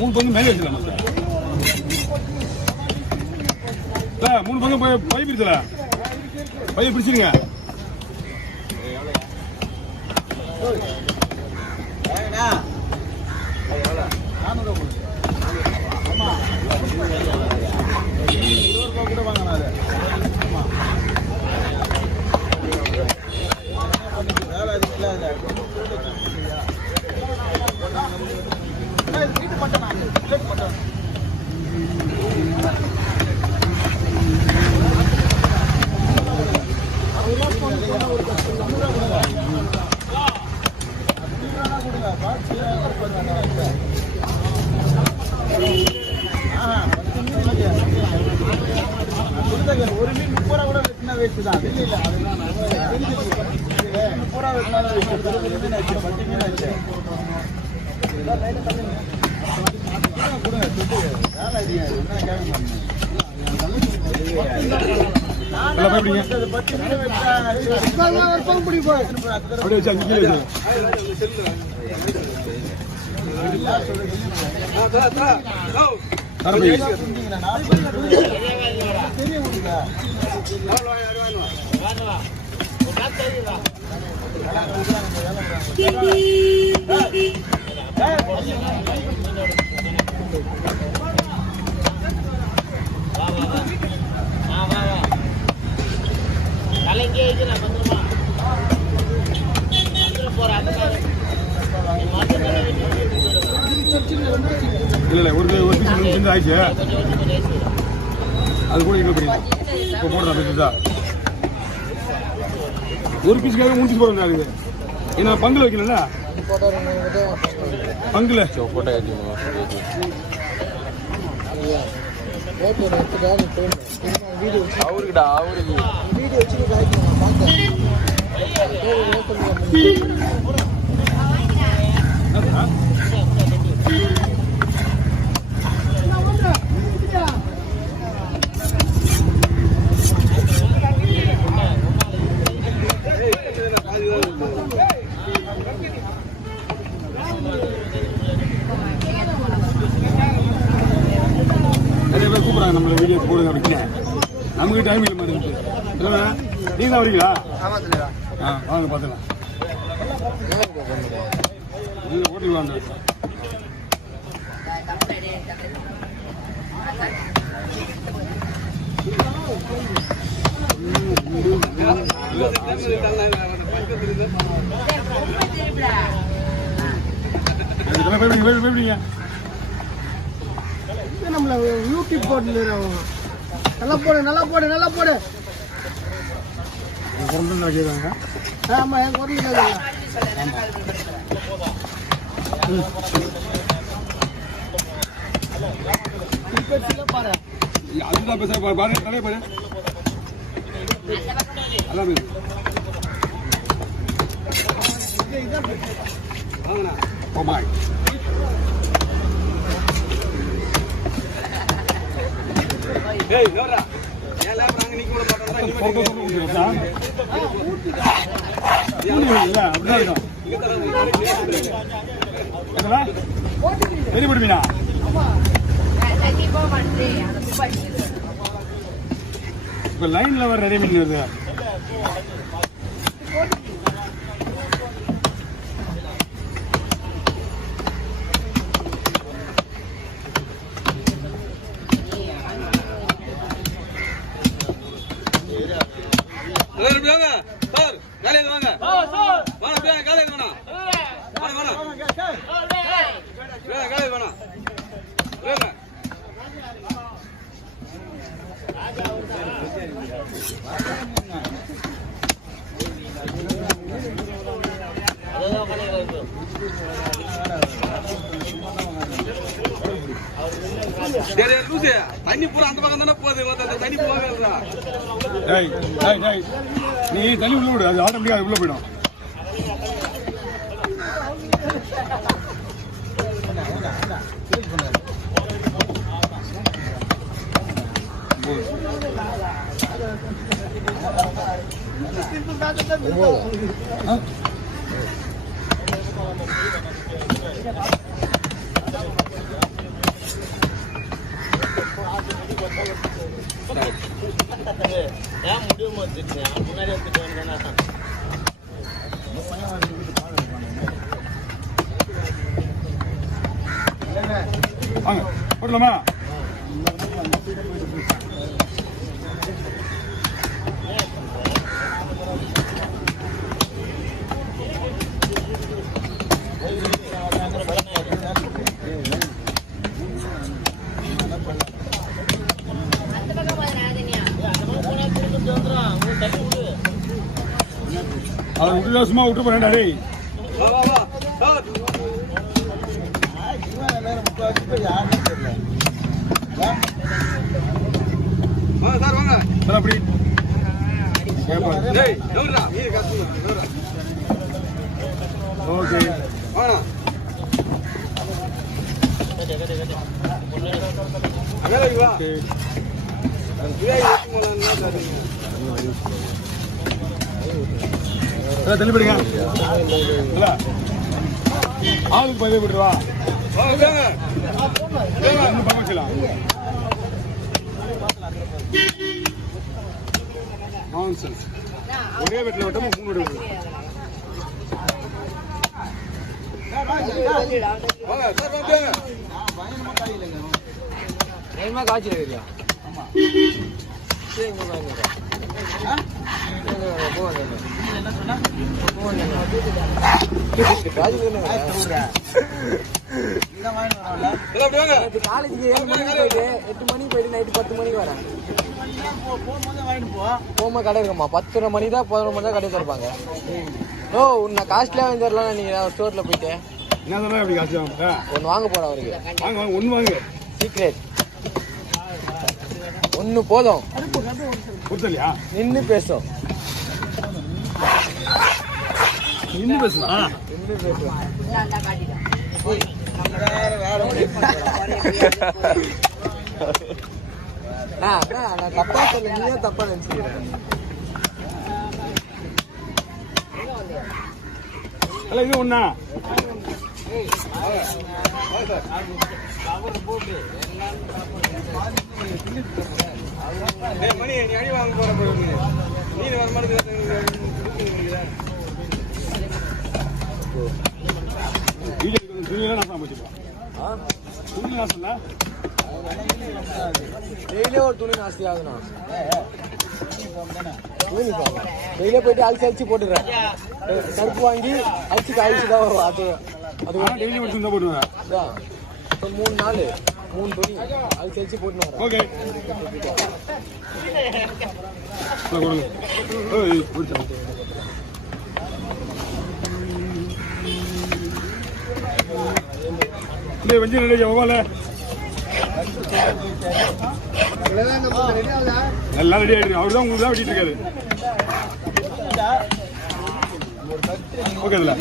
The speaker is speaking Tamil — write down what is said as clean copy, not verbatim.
மூணு பங்கு மேலே வச்சுக்கலாம் சார். மூணு பங்கு பை பிடிச்சல பைய பிடிச்சிருங்க. ஒரு மீன் 30 ரூபா கூட வெட்டினா வேஸ்ட் தான். இல்ல 30 ரூபா வெட்டினாலும் வேஸ்ட். பட்டி மீன் ஆச்சு. இல்ல ஒரு பீஸ் ஆயிடுச்சு. அது கூட எங்க போடுறேன் ஒரு பீஸுக்காக 3 பீஸ் போடுறாங்க. ஏன்னா பங்குல வைக்கல பங்குல அவருக்குடா அவருக்கு வீடியோ வச்சு நிறைய பேர் கூப்பிடுறாங்க நம்மள வீடியோ போடுங்க அப்படின்னு. நமக்கு டைம் இல்லை மாதிரி இருக்கு. நீங்க தான் வரீங்களா? வாங்க பார்த்துக்கலாம். ஹோட்டல் வாங்க. நம்மள யூடியூப் போட்டு நல்லா போடு நல்லா போடு நல்லா போடு. கேட்குறாங்க. ஆமா என் குரல் கேட்குறாங்க. பாரு அதுதான் பேச பாருங்க தலைய பாரு. அதான் பெரிய போடுவீனா? இப்ப லைன்ல வர நிறைய மீன் வருது. தண்ணி பூரா அந்த பக்கம் தானே போகுது, தண்ணி போகாதுடா. நீ தண்ணி உள்ள விடு, அது ஆட்டோமேட்டிக்கா உள்ள போயிடும். வாங்க போடலாமா? அதை விட்டு சும்மா விட்டு போறேன்டா டேய். சார் வாங்க சார் அப்படி ஓகே தள்ளிப்படுங்க. ஆளுக்கு பதிவு விட்டுருவா பக்கம் வச்சுக்கலாம். ஒரே வீட்டில் விட்டோம் 3 வீடு. காய்ச்சல் காலேஜுக்கு 7 மணிக்கு போயிட்டு 8 மணிக்கு போயிட்டு நைட்டு 10 மணிக்கு வரேன். போகும்போது கடை இருக்குமா 10 மணி தான் 11 மணி தான் கடை திறப்பாங்க. ஓ உன்னை காஸ்ட்லியாக வாங்கி தரலாம் நீங்கள் ஸ்டோரில் போயிட்டு என்ன சொன்னா அப்படி காசு ஒன்று வாங்க போகிறேன் அவருக்கு. வாங்க வாங்க ஒன்று வாங்க சீக்ரெட் ஒன்று போதும். கொடுத்தலையா நின்று பேசும் இன்னும் பேசலாம். நின்று பேசும் நான் தப்பா சொல்ல நீயே தப்பா நினைச்சுக்கிறேன். அல்ல இது ஒண்ணா மணி நீ அடி வாங்க போற நீ வர மாதிரி டெய்லியே ஒரு துணி நாஸ்தி ஆகுதுண்ணா. டெய்லியே போயிட்டு அழிச்சு அழிச்சு போட்டுக்கிறேன். கருப்பு வாங்கி அழிச்சு அழிச்சு தான் வரும். அது அது டெய்லி மட்டும் போட்டுருவேன். 3 நாள் 3 துணி அழிச்சு அழிச்சு போட்டுன்னு வரேன். ஓகே வஞ்சி ரெடி எவ்வால எல்லாம் ரெடி ஆயிடுங்க. அவர் தான் உங்களுக்கு தான் வெட்டிட்டு இருக்காரு. ஓகே இதுல